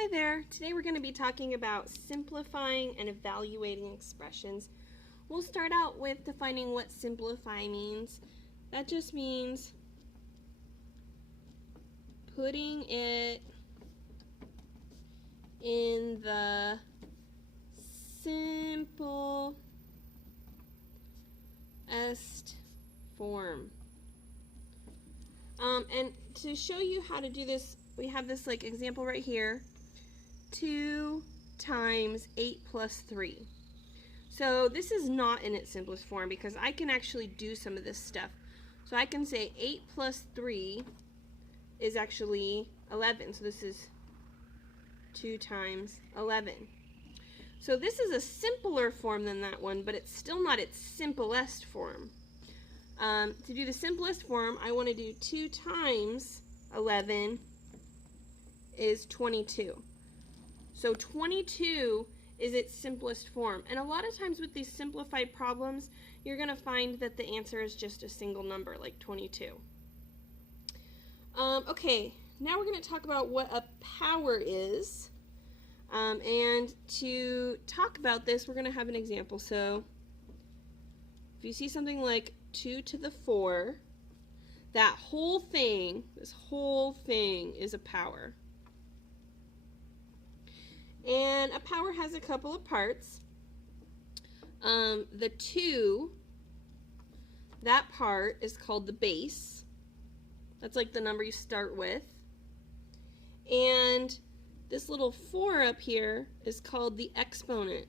Hi there. Today we're going to be talking about simplifying and evaluating expressions. We'll start out with defining what simplify means. That just means putting it in the simplest form. And to show you how to do this, we have this example right here. 2 times 8 plus 3. So this is not in its simplest form because I can actually do some of this stuff. So I can say 8 plus 3 is actually 11. So this is 2 times 11. So this is a simpler form than that one, but it's still not its simplest form. To do the simplest form, I want to do 2 times 11 is 22. So 22 is its simplest form. And a lot of times with these simplified problems, you're going to find that the answer is just a single number, like 22. Okay, now we're going to talk about what a power is. And to talk about this, we're going to have an example. So if you see something like 2 to the 4, that whole thing, this whole thing is a power. And a power has a couple of parts. The 2, that part is called the base. That's like the number you start with. And this little 4 up here is called the exponent.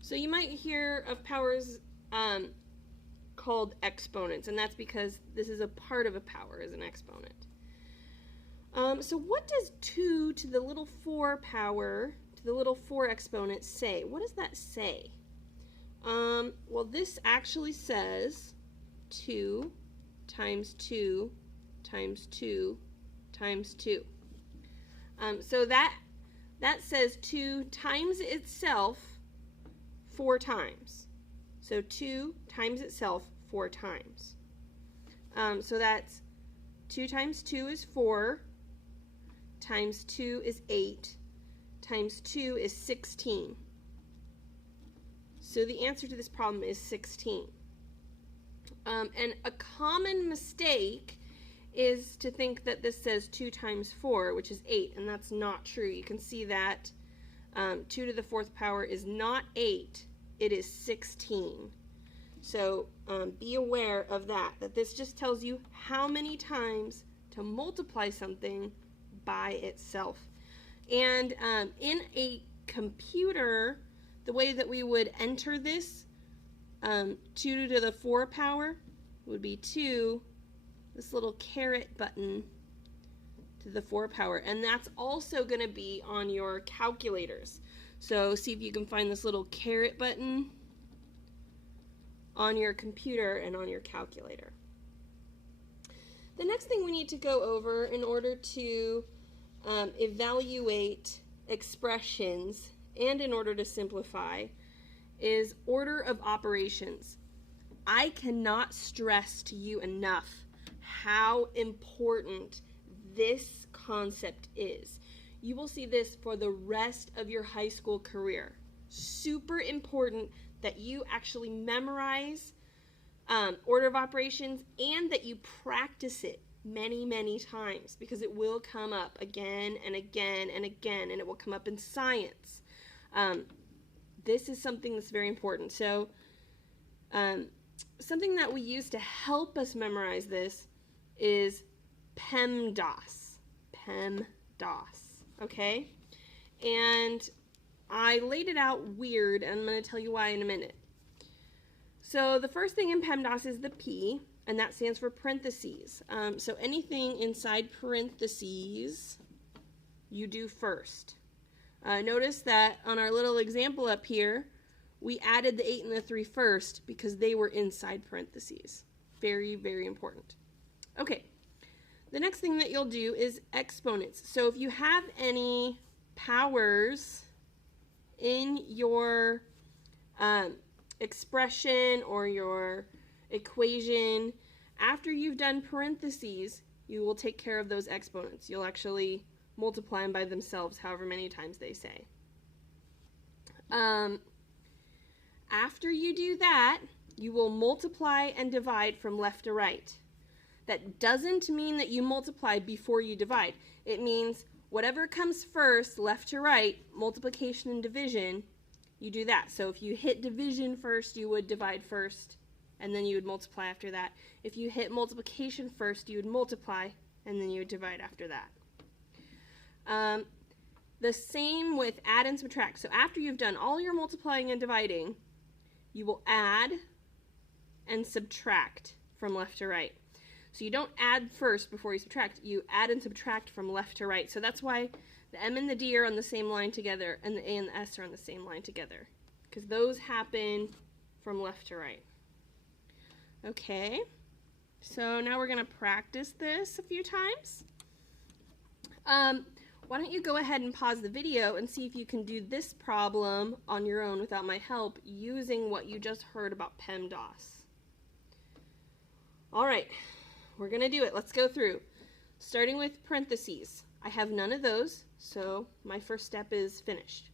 So you might hear of powers called exponents, and that's because this is a part of a power as an exponent. So what does 2 to the little 4 power, to the little 4 exponent say? What does that say? Well, this actually says 2 times 2 times 2 times 2. So that says 2 times itself 4 times. So 2 times itself 4 times. So that's 2 times 2 is 4, times 2 is 8, times 2 is 16. So the answer to this problem is 16. And a common mistake is to think that this says 2 times 4, which is 8, and that's not true. You can see that 2 to the 4th power is not 8, it is 16. So be aware of that this just tells you how many times to multiply something by itself. And in a computer, the way that we would enter this, 2 to the 4 power would be 2, this little caret button, to the 4 power. And that's also going to be on your calculators. So see if you can find this little caret button on your computer and on your calculator. The next thing we need to go over in order to evaluate expressions and in order to simplify is order of operations. I cannot stress to you enough how important this concept is. You will see this for the rest of your high school career. Super important that you actually memorize order of operations and that you practice it many, many times because it will come up again and again and again, and it will come up in science. This is something that's very important. So something that we use to help us memorize this is PEMDAS. PEMDAS, okay? And I laid it out weird, and I'm going to tell you why in a minute. So the first thing in PEMDAS is the P, and that stands for parentheses. So anything inside parentheses, you do first. Notice that on our little example up here, we added the 8 and the 3 first because they were inside parentheses. Very, very important. Okay, the next thing that you'll do is exponents. So if you have any powers in your expression or your equation, after you've done parentheses, you will take care of those exponents. You'll actually multiply them by themselves however many times they say. After you do that, you will multiply and divide from left to right. That doesn't mean that you multiply before you divide. It means whatever comes first, left to right, multiplication and division, you do that. So if you hit division first, you would divide first, and then you would multiply after that. If you hit multiplication first, you would multiply, and then you would divide after that. The same with add and subtract. So after you've done all your multiplying and dividing, you will add and subtract from left to right. So you don't add first before you subtract. You add and subtract from left to right. So that's why the M and the D are on the same line together and the A and the S are on the same line together, because those happen from left to right. Okay, so now we're going to practice this a few times. Why don't you go ahead and pause the video and see if you can do this problem on your own without my help using what you just heard about PEMDAS. All right, we're going to do it. Let's go through. Starting with parentheses. I have none of those, so my first step is finished.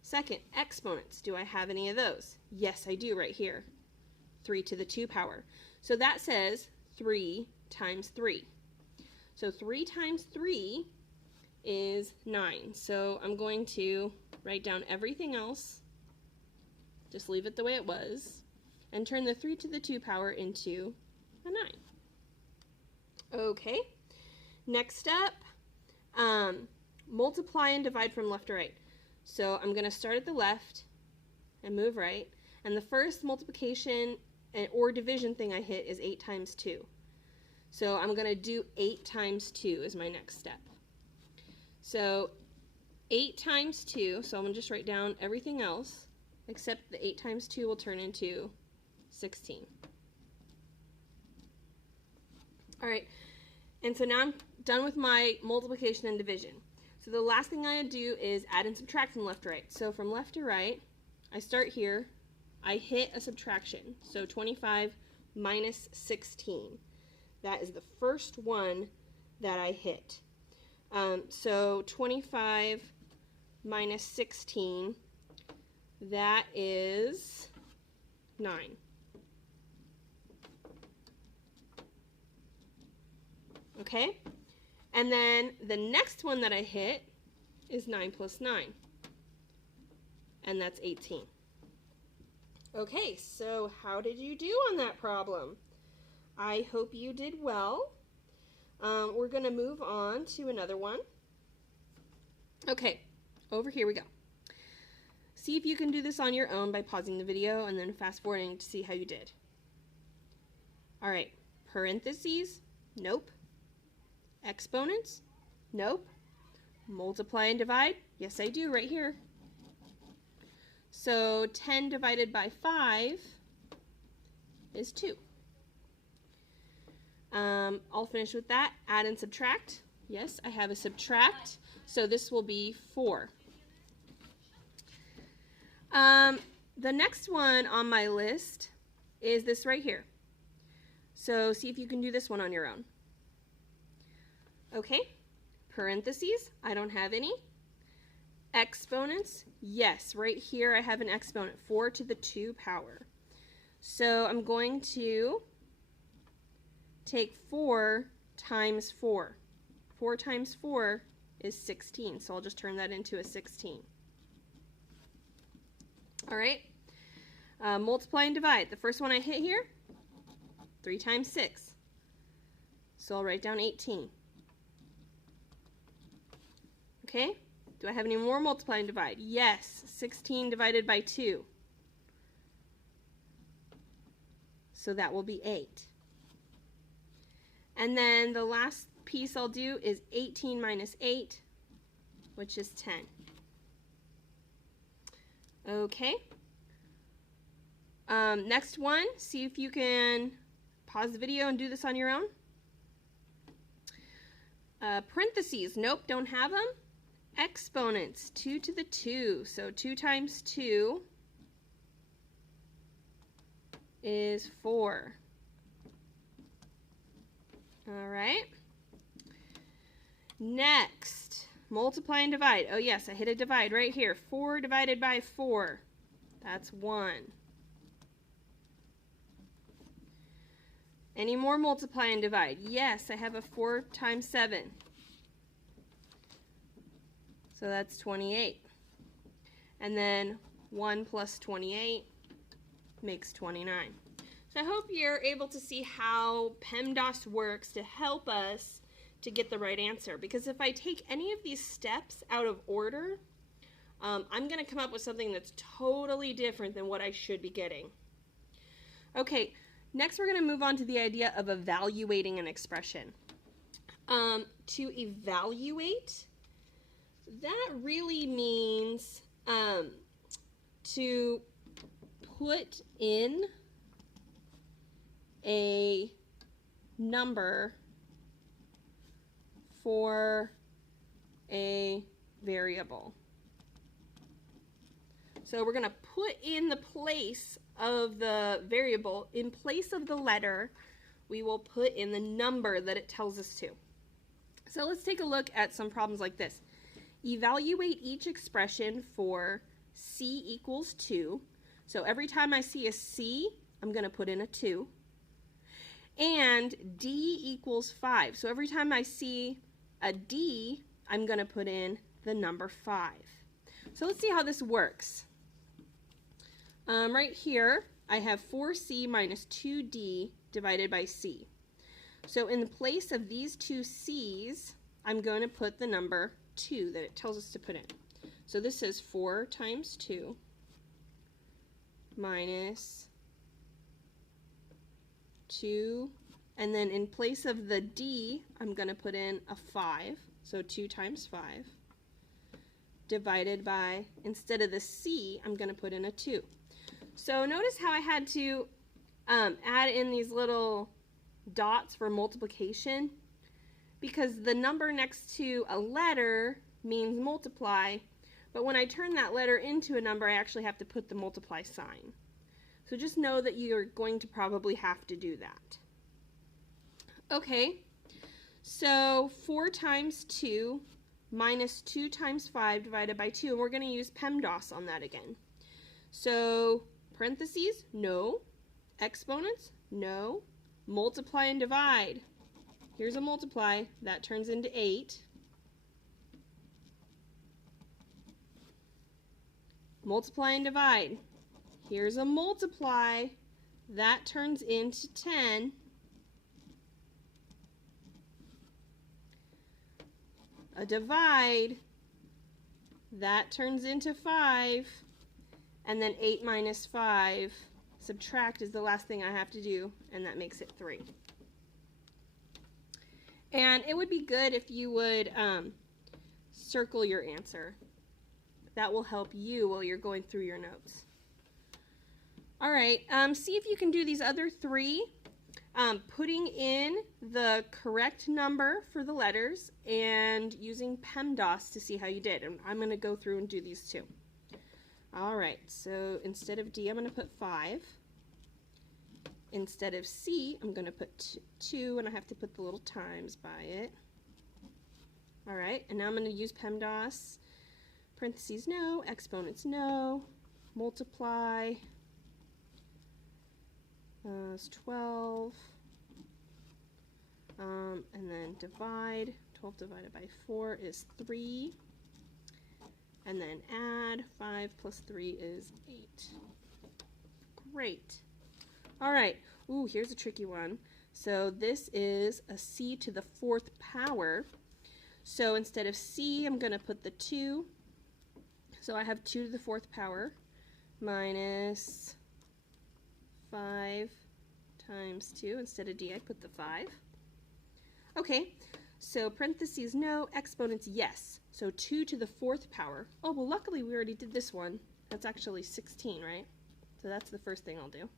Second, exponents. Do I have any of those? Yes, I do right here. 3 to the 2 power. So that says 3 times 3. So 3 times 3 is 9. So I'm going to write down everything else, just leave it the way it was, and turn the 3 to the 2 power into a 9. Okay, next up, multiply and divide from left to right. So I'm going to start at the left and move right, and the first multiplication or division thing I hit is 8 times 2. So I'm going to do 8 times 2 as my next step. So 8 times 2, so I'm going to just write down everything else, except the 8 times 2 will turn into 16. All right, and so now I'm done with my multiplication and division. So the last thing I do is add and subtract from left to right. So from left to right, I start here, I hit a subtraction. So 25 minus 16. That is the first one that I hit. So 25 minus 16, that is 9. Okay? And then the next one that I hit is 9 plus 9. And that's 18. Okay, so how did you do on that problem? I hope you did well. We're going to move on to another one. Okay, over here we go. See if you can do this on your own by pausing the video and then fast forwarding to see how you did. All right, parentheses, nope. Exponents, nope. Multiply and divide, yes I do right here. So 10 divided by 5 is 2. I'll finish with that. Add and subtract. Yes, I have a subtract. So this will be 4. The next one on my list is this right here. So see if you can do this one on your own. Okay, parentheses, I don't have any. Exponents, yes, right here I have an exponent, 4 to the 2 power. So I'm going to take 4 times 4. 4 times 4 is 16, so I'll just turn that into a 16. All right, multiply and divide. The first one I hit here, 3 times 6. So I'll write down 18. Okay, do I have any more multiply and divide? Yes, 16 divided by 2. So that will be 8. And then the last piece I'll do is 18 minus 8, which is 10. Okay. Next one, see if you can pause the video and do this on your own. Parentheses, nope, don't have them. Exponents, 2 to the 2. So 2 times 2 is 4. All right. Next, multiply and divide. Oh yes, I hit a divide right here. 4 divided by 4. That's 1. Any more multiply and divide? Yes, I have a 4 times 7. So that's 28. And then 1 plus 28 makes 29. So I hope you're able to see how PEMDAS works to help us to get the right answer. Because if I take any of these steps out of order, I'm going to come up with something that's totally different than what I should be getting. Okay, next we're going to move on to the idea of evaluating an expression. To evaluate, that really means to put in a number for a variable. So we're going to put in the place of the variable, in place of the letter, we will put in the number that it tells us to. So let's take a look at some problems like this. Evaluate each expression for c equals 2. So every time I see a c, I'm going to put in a 2. And d equals 5. So every time I see a d, I'm going to put in the number 5. So let's see how this works. Right here, I have 4c minus 2d divided by c. So in the place of these two c's, I'm going to put the number 2 that it tells us to put in. So this is 4 times 2 minus 2, and then in place of the d, I'm going to put in a 5, so 2 times 5, divided by, instead of the c, I'm going to put in a 2. So notice how I had to add in these little dots for multiplication, because the number next to a letter means multiply, but when I turn that letter into a number, I actually have to put the multiply sign. So just know that you're going to probably have to do that. Okay, so 4 times 2 minus 2 times 5 divided by 2, and we're going to use PEMDAS on that again. So parentheses, no. Exponents, no. Multiply and divide. Here's a multiply. That turns into 8. Multiply and divide. Here's a multiply. That turns into 10. A divide. That turns into 5. And then 8 minus 5. Subtract is the last thing I have to do, and that makes it 3. And it would be good if you would circle your answer. That will help you while you're going through your notes. All right, see if you can do these other 3, putting in the correct number for the letters and using PEMDAS to see how you did. And I'm going to go through and do these 2. All right, so instead of D, I'm going to put 5. Instead of C, I'm going to put 2, and I have to put the little times by it. All right, and now I'm going to use PEMDAS. Parentheses, no. Exponents, no. Multiply is 12. And then divide. 12 divided by 4 is 3. And then add. 5 plus 3 is 8. Great. All right. Ooh, here's a tricky one. So this is a c to the 4th power. So instead of c, I'm going to put the 2. So I have 2 to the 4th power minus 5 times 2. Instead of d, I put the 5. Okay, so parentheses, no. Exponents, yes. So 2 to the 4th power. Oh, well, luckily we already did this one. That's actually 16, right? So that's the first thing I'll do.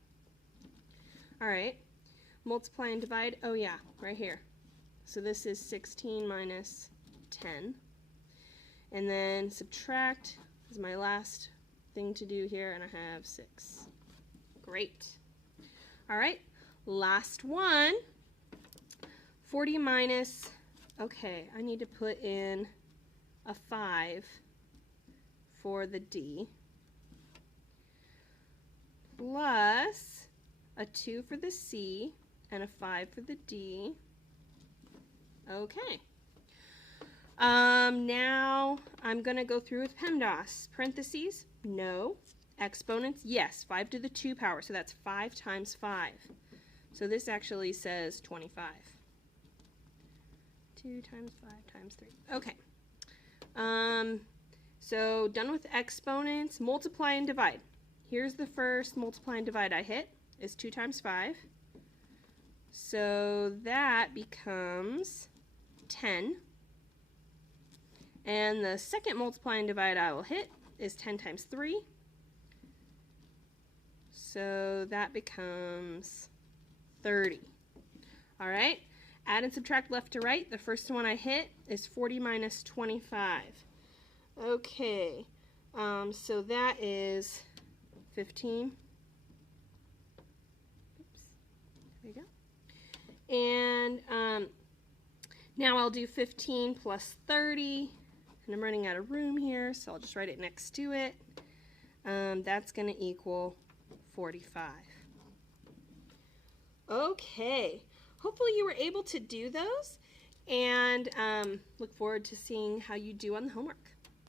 All right, multiply and divide. Oh, yeah, right here. So this is 16 minus 10. And then subtract is my last thing to do here, and I have 6. Great. All right, last one. 40 minus, okay, I need to put in a 5 for the D, plus a 2 for the C, and a 5 for the D. Okay. Now I'm going to go through with PEMDAS. Parentheses, no. Exponents, yes. 5 to the 2 power, so that's 5 times 5. So this actually says 25. 2 times 5 times 3. Okay. So done with exponents. Multiply and divide. Here's the first multiply and divide I hit. Is 2 times 5. So that becomes 10. And the second multiply and divide I will hit is 10 times 3. So that becomes 30. All right, add and subtract left to right. The first one I hit is 40 minus 25. Okay, so that is 15. Oops, there you go. And now I'll do 15 plus 30. And I'm running out of room here, so I'll just write it next to it. That's going to equal 45. Okay, hopefully you were able to do those, and look forward to seeing how you do on the homework.